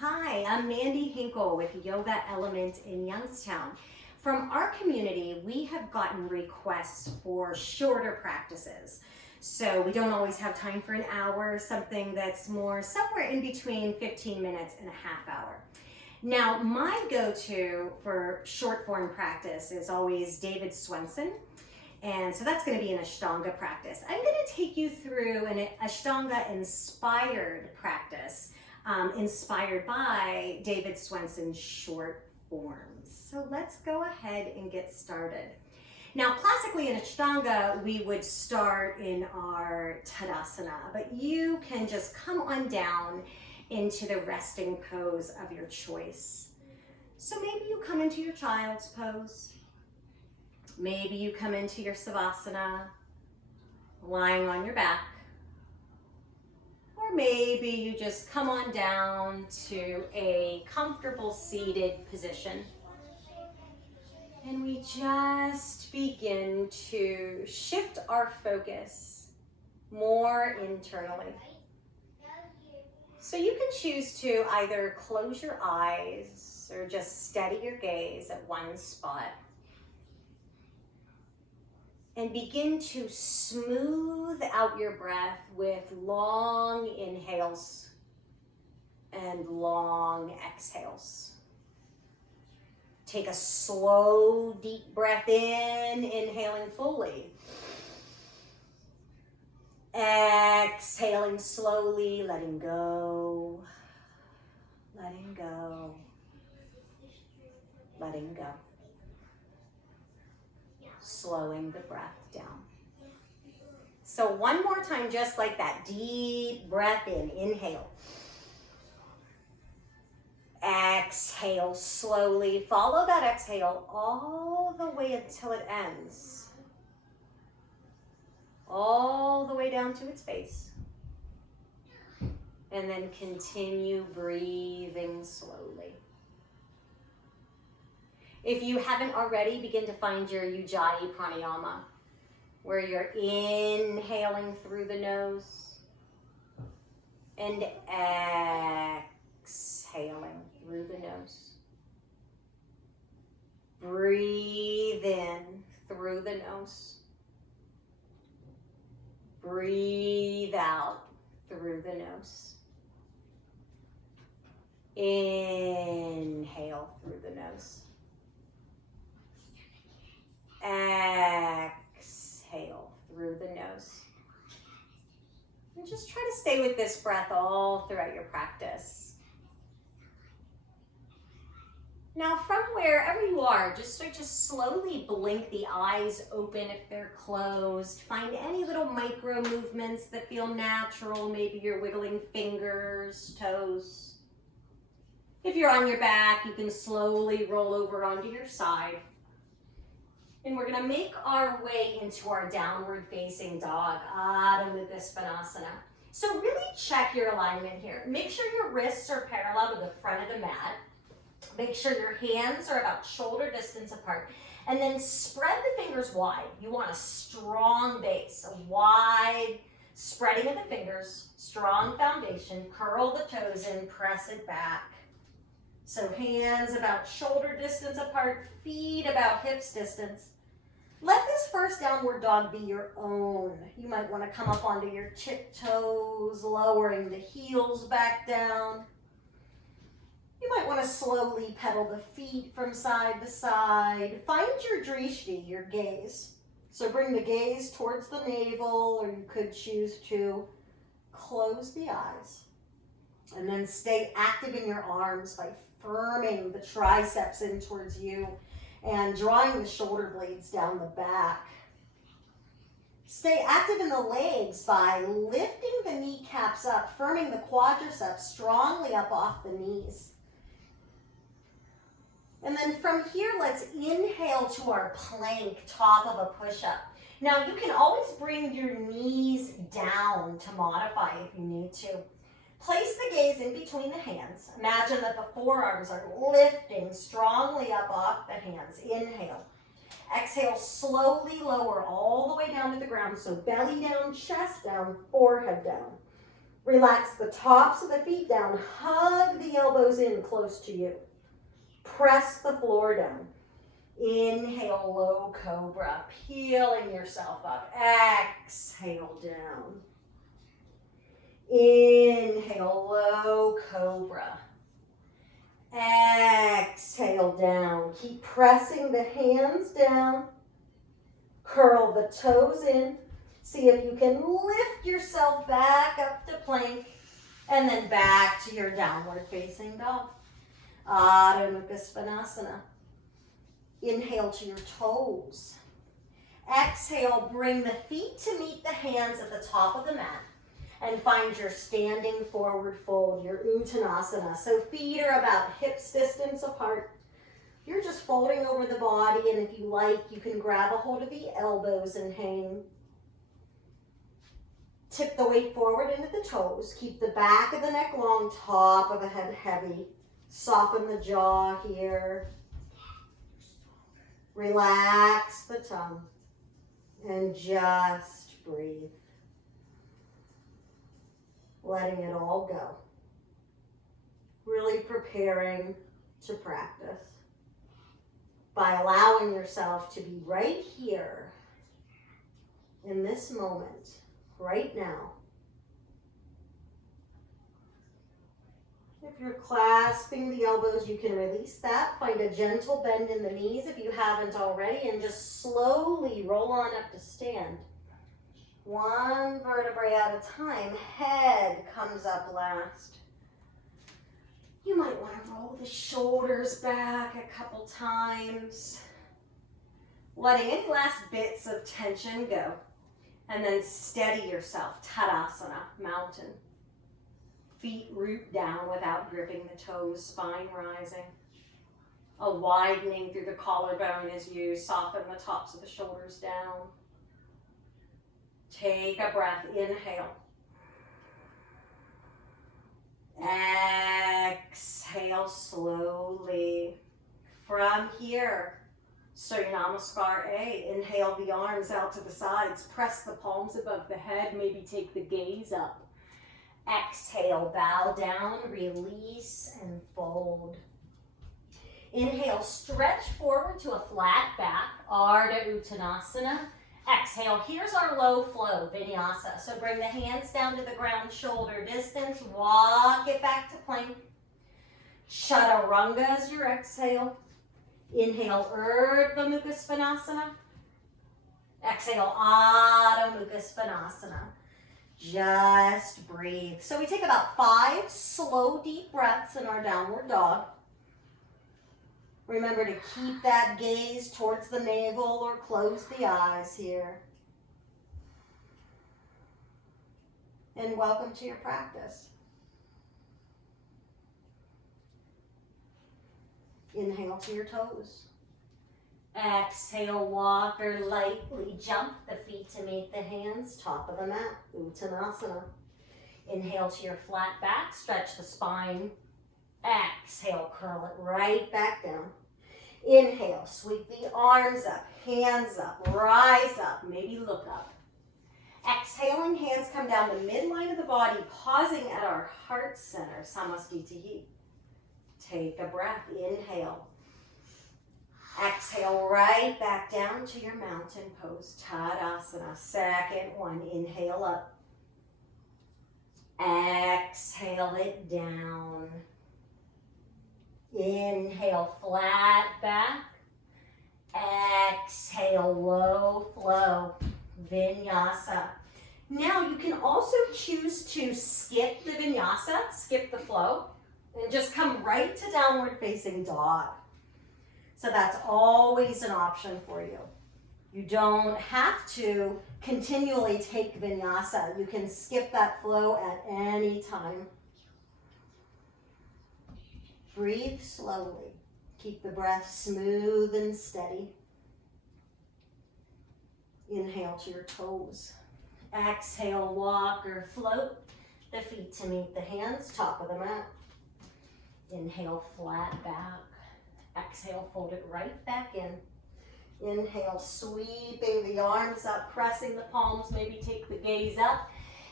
Hi, I'm Mandy Hinkle with Yoga Element in Youngstown. From our community, we have gotten requests for shorter practices. So we don't always have time for an hour, something that's more somewhere in between 15 minutes and a half hour. Now, my go-to for short form practice is always David Swenson. And so that's going to be an Ashtanga practice. I'm going to take you through an Ashtanga-inspired practice, inspired by David Swenson's short forms. So let's go ahead and get started. Now, classically in Ashtanga, we would start in our Tadasana, but you can just come on down into the resting pose of your choice. So maybe you come into your child's pose. Maybe you come into your savasana, lying on your back. Or maybe you just come on down to a comfortable seated position. And we just begin to shift our focus more internally. So you can choose to either close your eyes or just steady your gaze at one spot. And begin to smooth out your breath with long inhales and long exhales. Take a slow, deep breath in, inhaling fully. Exhaling slowly, letting go, letting go, letting go. Slowing the breath down. So one more time, just like that, deep breath in, inhale. Exhale slowly, follow that exhale all the way until it ends. All the way down to its base. And then continue breathing slowly. If you haven't already, begin to find your Ujjayi pranayama, where you're inhaling through the nose and exhaling through the nose. Breathe in through the nose. Breathe out through the nose. Inhale through the nose. Exhale through the nose. And just try to stay with this breath all throughout your practice. Now from wherever you are, just start to slowly blink the eyes open if they're closed. Find any little micro movements that feel natural. Maybe you're wiggling fingers, toes. If you're on your back, you can slowly roll over onto your side. And we're going to make our way into our downward facing dog, Adho Mukha Svanasana. So really check your alignment here. Make sure your wrists are parallel to the front of the mat. Make sure your hands are about shoulder distance apart. And then spread the fingers wide. You want a strong base, a wide spreading of the fingers, strong foundation. Curl the toes in, press it back. So hands about shoulder distance apart, feet about hips distance. Let this first downward dog be your own. You might want to come up onto your tiptoes, lowering the heels back down. You might want to slowly pedal the feet from side to side. Find your drishti, your gaze. So bring the gaze towards the navel, or you could choose to close the eyes. And then stay active in your arms by firming the triceps in towards you and drawing the shoulder blades down the back. Stay active in the legs by lifting the kneecaps up, firming the quadriceps strongly up off the knees. And then from here, let's inhale to our plank, top of a push-up. Now you can always bring your knees down to modify if you need to. Place the gaze in between the hands. Imagine that the forearms are lifting strongly up off the hands. Inhale. Exhale, slowly lower all the way down to the ground. So belly down, chest down, forehead down. Relax the tops of the feet down. Hug the elbows in close to you. Press the floor down. Inhale, low cobra, peeling yourself up. Exhale, down. Inhale, low cobra. Exhale, down. Keep pressing the hands down. Curl the toes in. See if you can lift yourself back up to plank and then back to your downward facing dog. Adho Mukha Svanasana. Inhale to your toes. Exhale, bring the feet to meet the hands at the top of the mat and find your standing forward fold, your Uttanasana. So feet are about hips distance apart. You're just folding over the body, and if you like, you can grab a hold of the elbows and hang. Tip the weight forward into the toes. Keep the back of the neck long, top of the head heavy. Soften the jaw here. Relax the tongue. And just breathe. Letting it all go. Really preparing to practice. By allowing yourself to be right here in this moment. Right now. If you're clasping the elbows, you can release that. Find a gentle bend in the knees if you haven't already, and just slowly roll on up to stand. One vertebrae at a time. Head comes up last. You might want to roll the shoulders back a couple times. Letting any last bits of tension go. And then steady yourself, Tadasana, mountain. Feet root down without gripping the toes, spine rising. A widening through the collarbone as you soften the tops of the shoulders down. Take a breath, inhale. Exhale slowly. From here, Surya Namaskar A. Inhale the arms out to the sides. Press the palms above the head. Maybe take the gaze up. Exhale, bow down, release, and fold. Inhale, stretch forward to a flat back, Ardha Uttanasana. Exhale, here's our low flow, Vinyasa. So bring the hands down to the ground, shoulder distance. Walk it back to plank. Chaturanga as your exhale. Inhale, Urdhva Mukha Svanasana. Exhale, Adho Mukha Svanasana. Just breathe. So we take about 5 slow, deep breaths in our downward dog. Remember to keep that gaze towards the navel or close the eyes here. And welcome to your practice. Inhale to your toes. Exhale, walk or lightly jump the feet to meet the hands, top of the mat, Uttanasana. Inhale to your flat back, stretch the spine. Exhale, curl it right back down. Inhale, sweep the arms up, hands up, rise up, maybe look up. Exhaling, hands come down the midline of the body, pausing at our heart center, Samastitihi. Take a breath, inhale. Exhale right back down to your mountain pose, Tadasana. Second one, inhale up. Exhale it down. Inhale, flat back. Exhale, low flow, Vinyasa. Now you can also choose to skip the Vinyasa, skip the flow, and just come right to downward facing dog. So that's always an option for you. You don't have to continually take Vinyasa. You can skip that flow at any time. Breathe slowly. Keep the breath smooth and steady. Inhale to your toes. Exhale, walk or float the feet to meet the hands, top of the mat. Inhale, flat back. Exhale, fold it right back in. Inhale, sweeping the arms up, pressing the palms, maybe take the gaze up.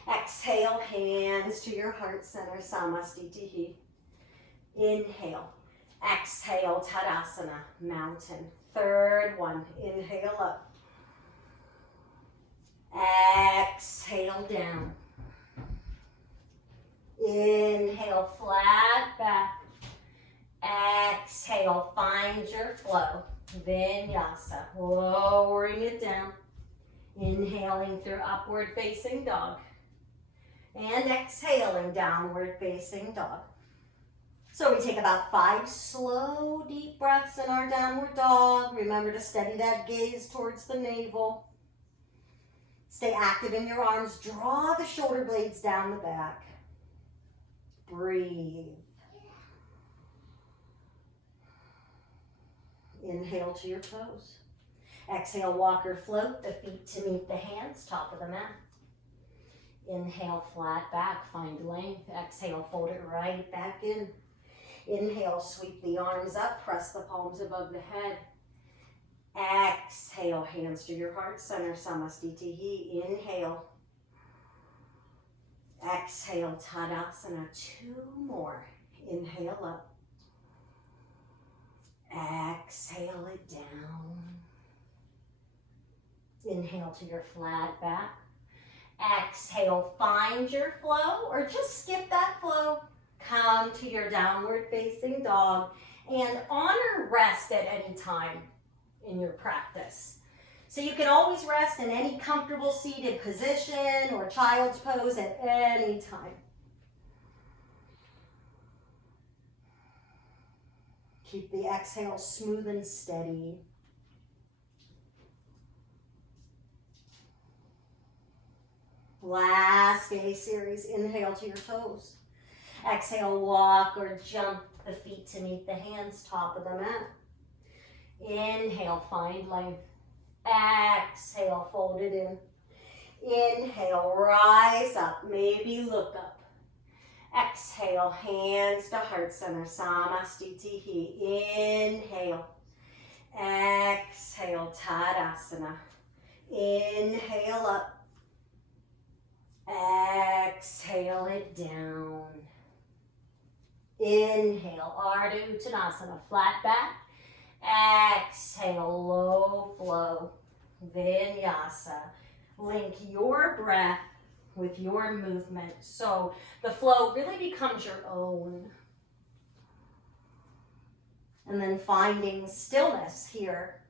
Exhale, hands to your heart center, Samastitihi. Inhale. Exhale, Tadasana, mountain. Third one, inhale up. Exhale down. Inhale, flat back. Exhale, find your flow. Vinyasa, lowering it down. Inhaling through upward facing dog. And exhaling, downward facing dog. So we take about 5 slow, deep breaths in our downward dog. Remember to steady that gaze towards the navel. Stay active in your arms. Draw the shoulder blades down the back. Breathe. Inhale to your toes. Exhale, walk or float the feet to meet the hands, top of the mat. Inhale, flat back, find length. Exhale, fold it right back in. Inhale, sweep the arms up, press the palms above the head. Exhale, hands to your heart center, Samastitihi. Inhale. Exhale, Tadasana. 2 more. Inhale up. Exhale it down. Inhale to your flat back. Exhale, find your flow, or just skip that flow. Come to your downward facing dog and honor rest at any time in your practice. So you can always rest in any comfortable seated position or child's pose at any time. Keep the exhale smooth and steady. Last A series, inhale to your toes. Exhale, walk or jump the feet to meet the hands, top of the mat. Inhale, find length. Exhale, fold it in. Inhale, rise up, maybe look up. Exhale, hands to heart center, Samastitihi. Inhale. Exhale, Tadasana. Inhale up. Exhale it down. Inhale, Ardha Uttanasana, flat back. Exhale, low flow, Vinyasa. Link your breath with your movement, so the flow really becomes your own. And then finding stillness here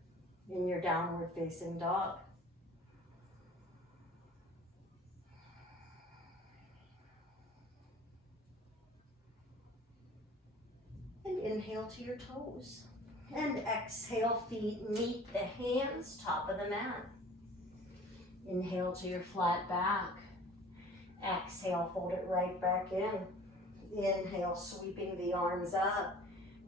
in your downward facing dog. And inhale to your toes. And exhale, feet meet the hands, top of the mat. Inhale to your flat back. Exhale, fold it right back in. Inhale, sweeping the arms up,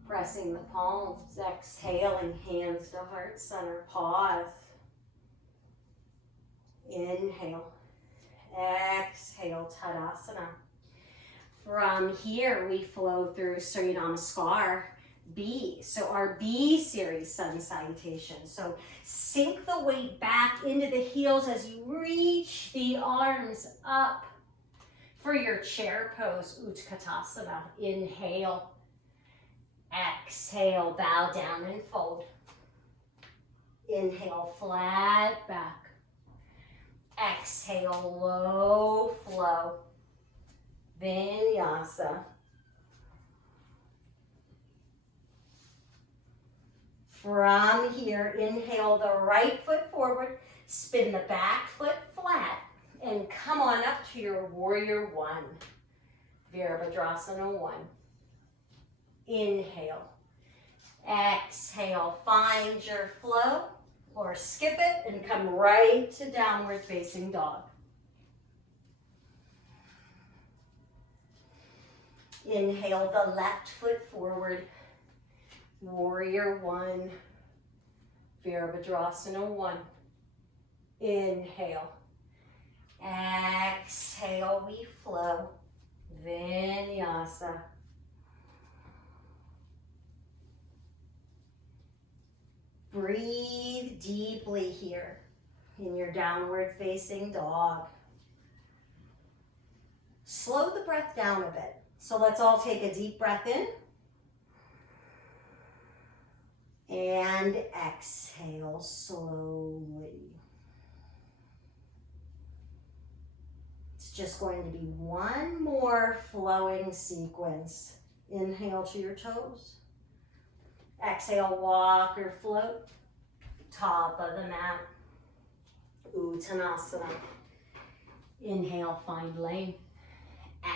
pressing the palms. Exhaling, hands to heart center, pause. Inhale. Exhale, Tadasana. From here, we flow through Surya Namaskar B. So our B series sun salutation. So sink the weight back into the heels as you reach the arms up for your chair pose, Utkatasana. Inhale. Exhale, bow down and fold. Inhale, flat back. Exhale, low flow. Vinyasa. From here, inhale the right foot forward, spin the back foot flat, and come on up to your warrior one. Virabhadrasana 1. Inhale. Exhale, find your flow, or skip it and come right to downward facing dog. Inhale the left foot forward, warrior 1, Virabhadrasana 1. Inhale. Exhale, we flow, Vinyasa. Breathe deeply here in your downward facing dog. Slow the breath down a bit. So let's all take a deep breath in. And exhale slowly. It's just going to be one more flowing sequence. Inhale to your toes. Exhale, walk or float. Top of the mat. Uttanasana. Inhale, find length.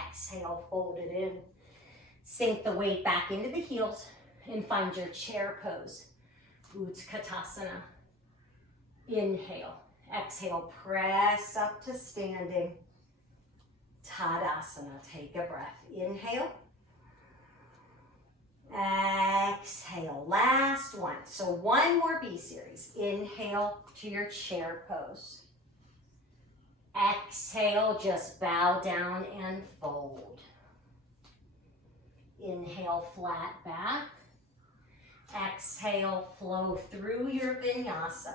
Exhale, fold it in. Sink the weight back into the heels and find your chair pose. Utkatasana. Inhale. Exhale, press up to standing. Tadasana. Take a breath. Inhale. Exhale. Last one. So one more B series. Inhale to your chair pose. Exhale, just bow down and fold. Inhale, flat back. Exhale, flow through your vinyasa.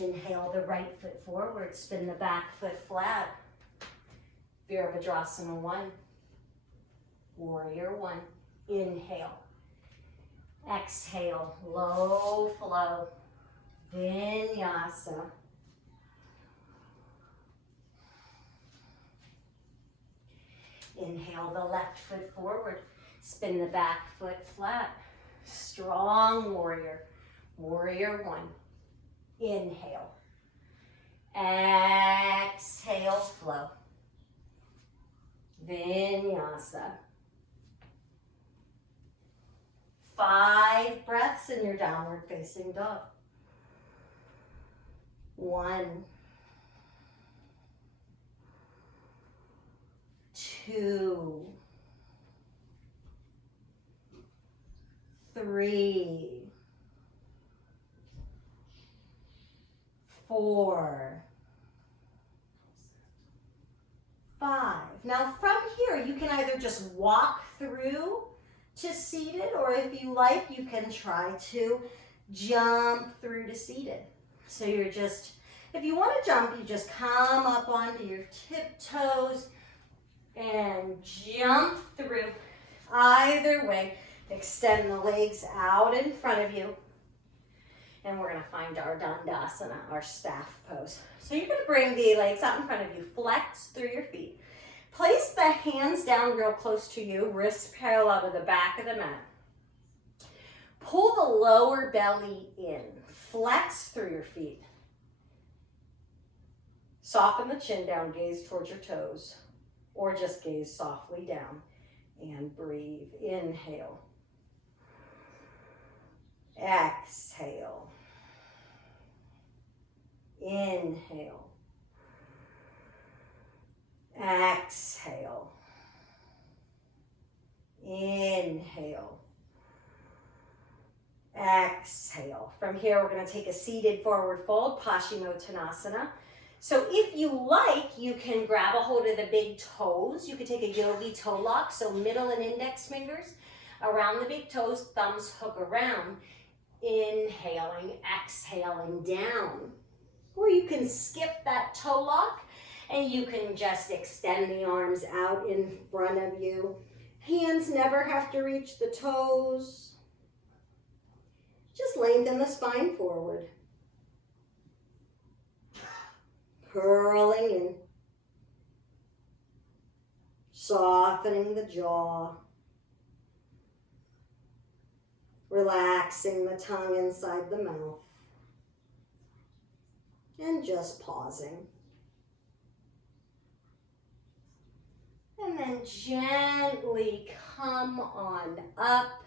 Inhale the right foot forward, spin the back foot flat. Virabhadrasana 1. Warrior 1. Inhale. Exhale, low flow. Vinyasa. Inhale the left foot forward, spin the back foot flat. Strong warrior. Warrior 1. Inhale. Exhale, flow. Vinyasa. 5 breaths in your downward facing dog. 1, 2, 3, 4, 5. Now from here, you can either just walk through to seated, or if you like, you can try to jump through to seated. So you're just, if you want to jump, you just come up onto your tiptoes and jump through. Either way, extend the legs out in front of you. And we're going to find our Dandasana, our staff pose. So you're going to bring the legs out in front of you, flex through your feet. Place the hands down real close to you, wrists parallel to the back of the mat. Pull the lower belly in, flex through your feet. Soften the chin down, gaze towards your toes, or just gaze softly down and breathe. Inhale. Exhale. Inhale. Exhale. Inhale. Exhale. From here, we're going to take a seated forward fold, Paschimottanasana. So if you like, you can grab a hold of the big toes. You could take a yogi toe lock, so middle and index fingers around the big toes, thumbs hook around. Inhaling, exhaling down. Or you can skip that toe lock and you can just extend the arms out in front of you. Hands never have to reach the toes. Just lengthen the spine forward. Curling in. Softening the jaw. Relaxing the tongue inside the mouth. And just pausing. And then gently come on up.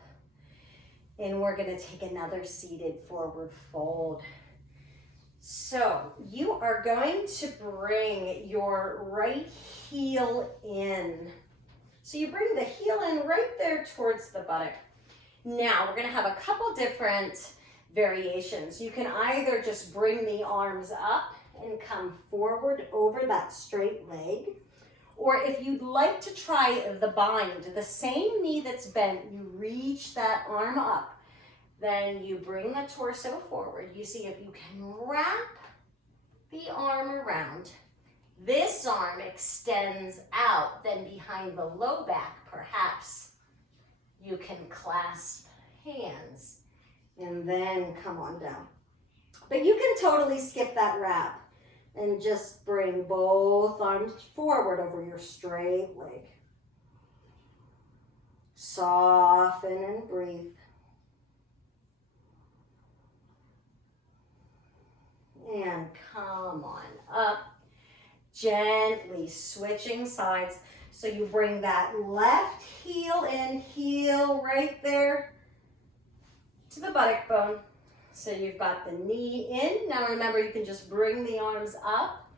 And we're going to take another seated forward fold. So you are going to bring your right heel in. So you bring the heel in right there towards the buttock. Now we're going to have a couple different variations. You can either just bring the arms up and come forward over that straight leg, or if you'd like to try the bind, the same knee that's bent, you reach that arm up, Then you bring the torso forward. You see if you can wrap the arm around. This arm extends out, then behind the low back, perhaps you can clasp hands and then come on down. But you can totally skip that wrap and just bring both arms forward over your straight leg. Soften and breathe. And come on up, gently switching sides. So you bring that left heel in, heel right there to the buttock bone. So you've got the knee in. Now remember, you can just bring the arms up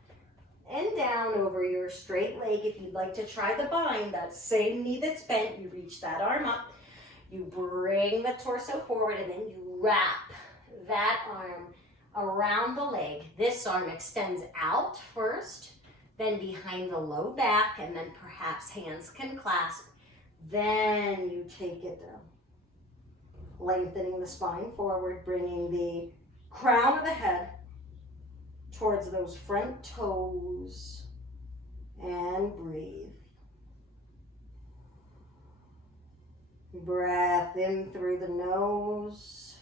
and down over your straight leg. If you'd like to try the bind, that same knee that's bent, you reach that arm up. You bring the torso forward and then you wrap that arm around the leg. This arm extends out first, then behind the low back, and then perhaps hands can clasp. Then you take it down. Lengthening the spine forward, bringing the crown of the head towards those front toes, and breathe. Breath in through the nose,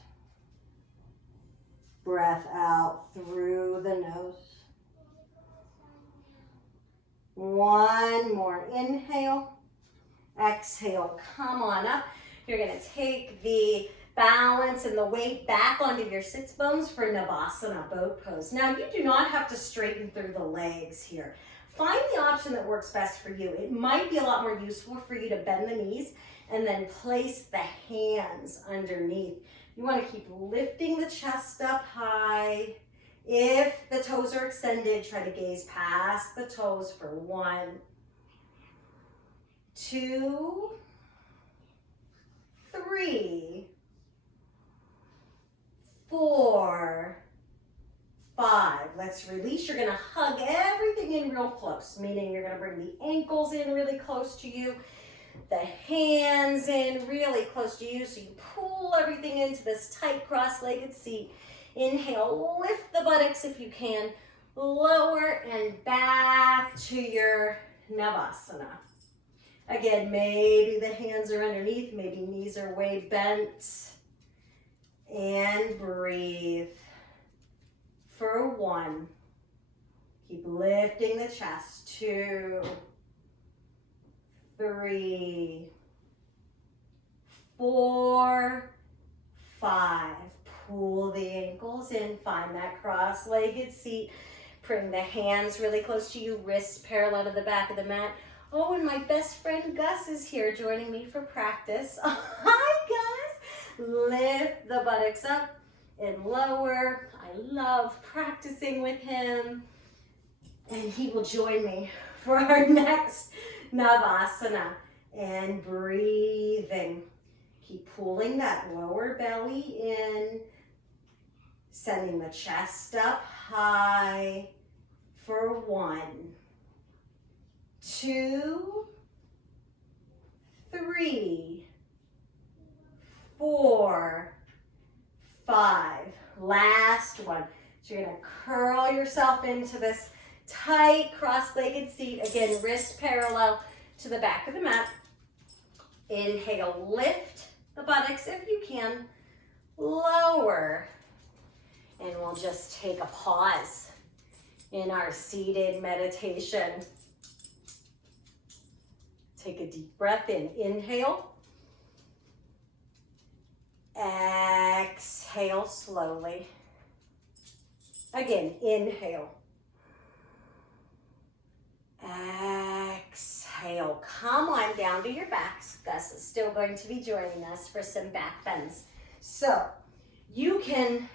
breath out through the nose. One more inhale, exhale, come on up. You're going to take the balance and the weight back onto your sits bones for Navasana, boat pose. Now, you do not have to straighten through the legs here. Find the option that works best for you. It might be a lot more useful for you to bend the knees and then place the hands underneath. You want to keep lifting the chest up high. If the toes are extended, try to gaze past the toes for 1, 2, 3, 4, 5. Let's release. You're going to hug everything in real close, meaning you're going to bring the ankles in really close to you, the hands in really close to you, so you pull everything into this tight cross-legged seat. Inhale, lift the buttocks if you can, lower and back to your Navasana. Again, maybe the hands are underneath, maybe knees are way bent. And breathe for 1. Keep lifting the chest. 2, 3, 4, 5. Pull the ankles in, find that cross-legged seat. Bring the hands really close to you, wrists parallel to the back of the mat. Oh, and my best friend Gus is here joining me for practice. Hi, Gus. Lift the buttocks up and lower. I love practicing with him. And he will join me for our next Navasana. And breathing. Keep pulling that lower belly in. Sending the chest up high for 1, 2, 3, 4, 5. Last one. So you're going to curl yourself into this tight cross-legged seat. Again, wrist parallel to the back of the mat. Inhale, lift the buttocks if you can. Lower. And we'll just take a pause in our seated meditation. Take a deep breath in. Inhale. Exhale slowly. Again, inhale. Exhale. Come on down to your backs. Gus is still going to be joining us for some back bends. So you can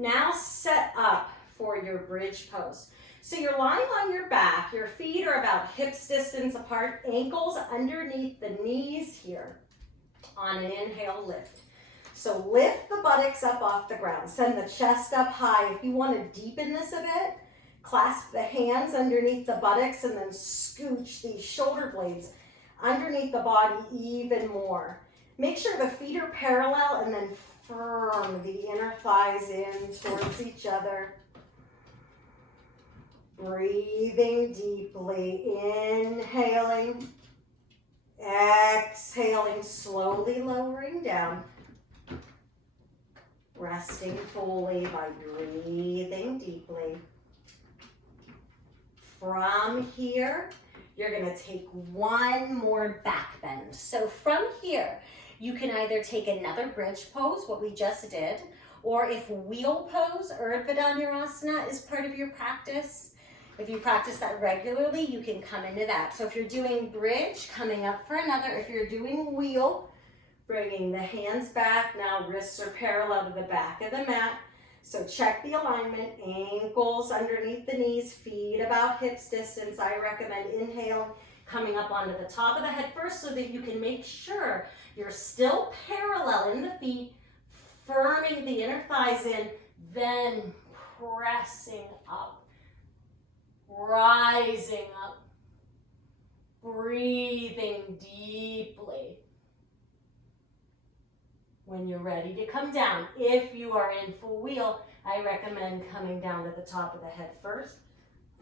now set up for your bridge pose. So you're lying on your back, your feet are about hips distance apart, ankles underneath the knees here. On an inhale, lift. So lift the buttocks up off the ground, send the chest up high. If you want to deepen this a bit, clasp the hands underneath the buttocks and then scooch these shoulder blades underneath the body even more. Make sure the feet are parallel and then firm the inner thighs in towards each other. Breathing deeply, inhaling, exhaling, slowly lowering down. Resting fully by breathing deeply. From here, you're gonna take one more back bend. So from here, you can either take another bridge pose, what we just did, or if wheel pose, Urdhva Dhanurasana is part of your practice, if you practice that regularly, you can come into that. So if you're doing bridge, coming up for another. If you're doing wheel, bringing the hands back. Now wrists are parallel to the back of the mat. So check the alignment, ankles underneath the knees, feet about hips distance. I recommend inhale, coming up onto the top of the head first so that you can make sure you're still parallel in the feet, firming the inner thighs in, then pressing up, rising up, breathing deeply. When you're ready to come down, if you are in full wheel, I recommend coming down to the top of the head first,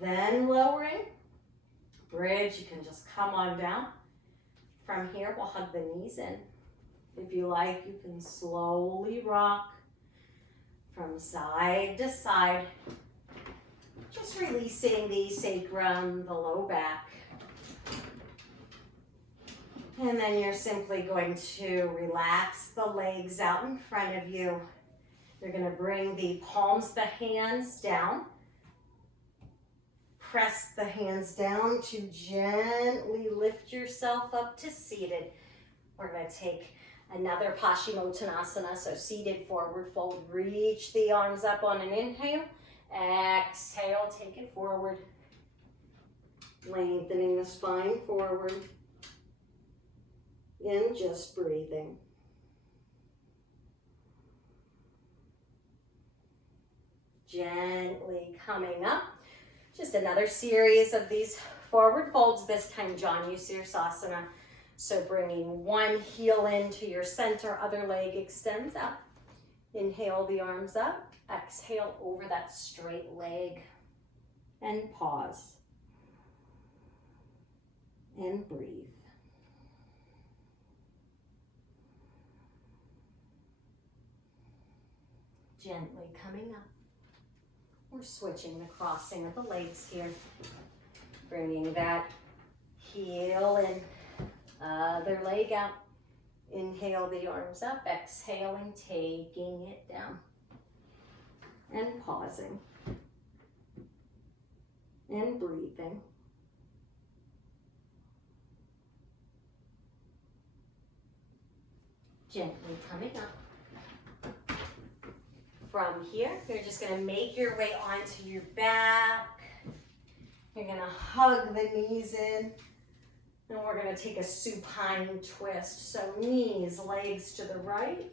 then lowering. Bridge, you can just come on down. From here, we'll hug the knees in. If you like, you can slowly rock from side to side, just releasing the sacrum, the low back. And then you're simply going to relax the legs out in front of you. You're going to bring the palms, the hands down. Press the hands down to gently lift yourself up to seated. We're going to take another Paschimottanasana, so seated forward fold. Reach the arms up on an inhale. Exhale, take it forward. Lengthening the spine forward. In, just breathing. Gently coming up. Just another series of these forward folds, this time Janu-Sirsasana. So bringing one heel into your center, other leg extends up. Inhale the arms up. Exhale over that straight leg. And pause. And breathe. Gently coming up. We're switching the crossing of the legs here. Bringing that heel in, other leg out. Inhale the arms up, exhaling, taking it down. And pausing. And breathing. Gently coming up. From here, you're just going to make your way onto your back. You're going to hug the knees in. And we're going to take a supine twist. So knees, legs to the right,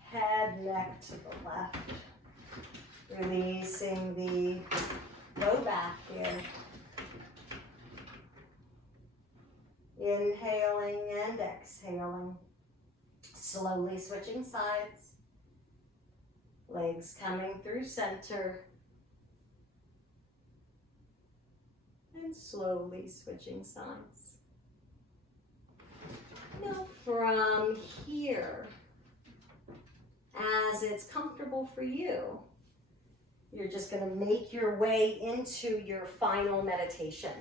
head, neck to the left. Releasing the low back here. Inhaling and exhaling. Slowly switching sides. Legs coming through center. And slowly switching sides. Now from here, as it's comfortable for you, you're just going to make your way into your final meditation.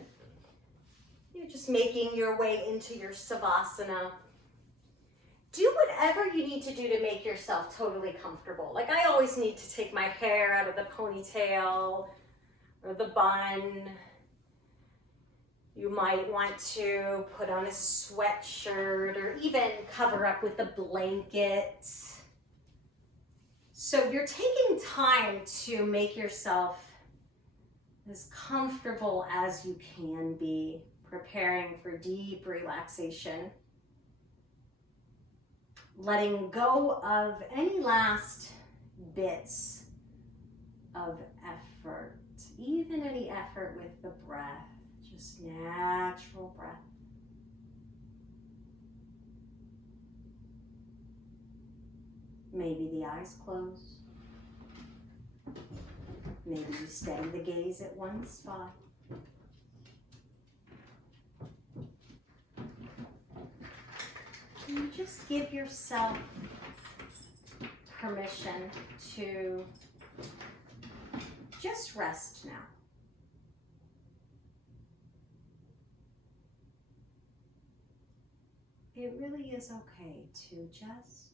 You're just making your way into your savasana. Do whatever you need to do to make yourself totally comfortable. Like I always need to take my hair out of the ponytail or the bun. You might want to put on a sweatshirt or even cover up with a blanket. So you're taking time to make yourself as comfortable as you can be, preparing for deep relaxation. Letting go of any last bits of effort, even any effort with the breath, just natural breath. Maybe the eyes close. Maybe you steady the gaze at one spot. And just give yourself permission to just rest now. It really is okay to just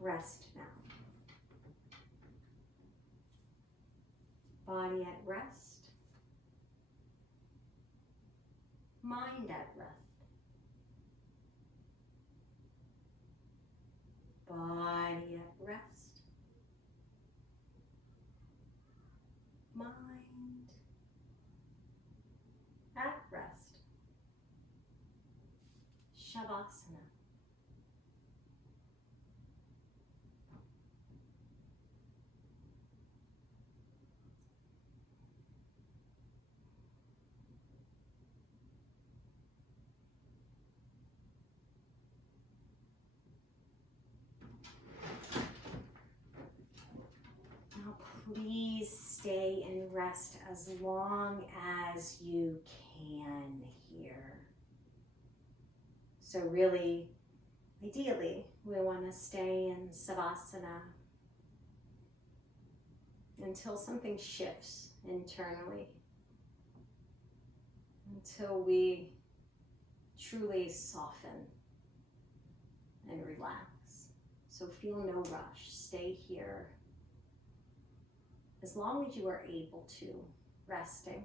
rest now. Body at rest. Mind at rest. Body at rest. Mind at rest. Savasana. Now please stay and rest as long as you can here. So really, ideally, we want to stay in savasana until something shifts internally, until we truly soften and relax. So feel no rush. Stay here as long as you are able to, resting.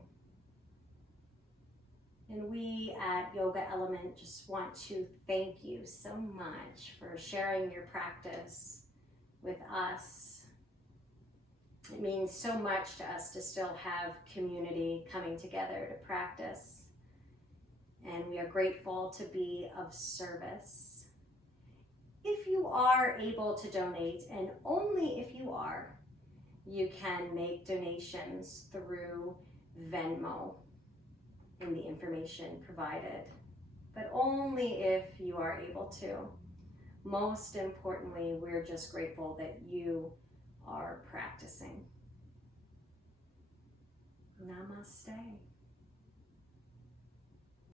And we at Yoga Element just want to thank you so much for sharing your practice with us. It means so much to us to still have community coming together to practice. And we are grateful to be of service. If you are able to donate, and only if you are, you can make donations through Venmo in the information provided, but only if you are able to. Most importantly, we're just grateful that you are practicing. Namaste.